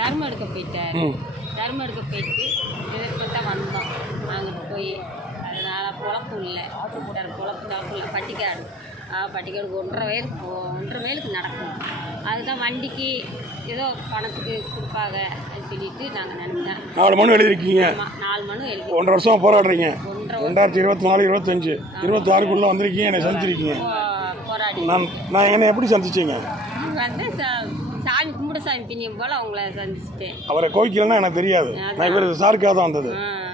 தர்மம் எடுக்க போயிட்டார். தர்மம் எடுக்க போயிட்டு இப்போ தான் வந்தோம். அங்கிட்டு போய் அதனால் பொழப்பு இல்லை, பொழப்பு தாப்பு இல்லை. பட்டிக்காடு பட்டிக்காடு 1.5 மைலுக்கு நடக்கும். அதுதான் வண்டிக்கு ஏதோ பணத்துக்கு கொடுப்பாங்க சொல்லிட்டு நாங்கள் நினைச்சேன். 4 மனு எழுதிருக்கீங்க. 4 மனு எழுதி 1.5 வருஷம் போராடுறீங்க. 2024 25 26க்குள்ளே வந்திருக்கீங்க, என்னை சந்திச்சிருக்கீங்க. போராடி நான் என்னை எப்படி சந்திச்சிங்க? வந்து சாமி கும்பிட சாமி பின்னியம் போல் அவங்கள சந்திச்சிட்டேன். அவரை கோவிக்கலன்னா எனக்கு தெரியாது. நான் இவர் சாருக்காக தான் வந்தது.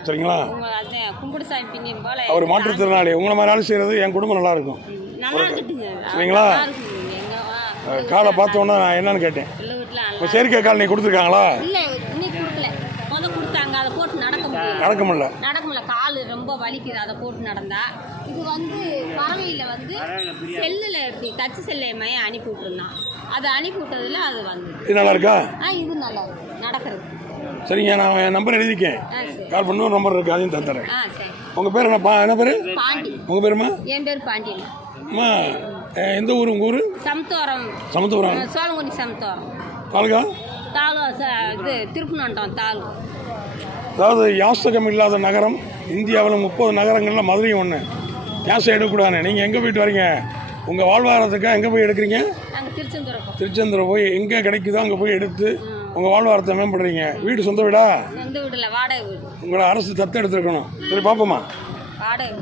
சரிங்களா? அதான் கும்பிட சாமி பின்னியம் போல். அவர் மாற்றுத்திறனாளி. உங்களை மாதிரி ஆள் செய்கிறது என் குடும்பம் நல்லா இருக்கும். நல்லா இருக்குங்க. சரிங்களா? காலை பார்த்தோன்னா நான் என்னன்னு கேட்டேன். இப்போ செயற்கை கால் நீ கொடுத்துருக்காங்களா? இல்லை, இன்னைக்கு கொடுக்கல. கொடுத்தாங்க. அதை போட்டு நடக்க முடியல. கால் ரொம்ப வலிக்குது. அதை போட்டு நடந்தா இது வந்து பறவையில் வந்து செல்லில் இப்படி டச்சு செல்லை அனுப்பி விட்டுருந்தான். அதை அனுப்பி விட்டதில் அது வந்து இது நல்லா இருக்கா? இது நல்லா இருக்கு நடக்கிறது. சரிங்க, நான் என் நம்பர் எழுதிக்கேன். கால் பண்ண ஒரு நம்பர் இருக்குது, அதையும் தந்துடுறேன். சரி. உங்கள் பேர் என்ன பேர்? பாண்டி. உங்கள் பேருமா? என் பேர் பாண்டி. அம்மா எந்த ஊர் உங்கள் ஊர்? சமத்துவரம். சோழங்குடி சமத்துவரம். தாலுகா? இது திருப்பனந்தம் தாலுகா. அதாவது யாசகம் இல்லாத நகரம் இந்தியாவில் 30 நகரங்களில் மதுரையும் ஒன்று. கேஸை எடுக்கக்கூடாது. நீங்கள் எங்கே போயிட்டு வரீங்க? உங்கள் வாழ்வாதாரத்துக்காக எங்கே போய் எடுக்கிறீங்க? திருச்செந்தூர் போய் எங்கே கிடைக்குதோ அங்கே போய் எடுத்து உங்கள் வாழ்வாதாரத்தை மேம்படுறீங்க. வீடு சொந்த வீடா? சொந்த வீடு இல்லை, வாடகை வீடு. உங்களை அரசு தத்து எடுத்துருக்கணும். சரி, பார்ப்போமா? வாடகை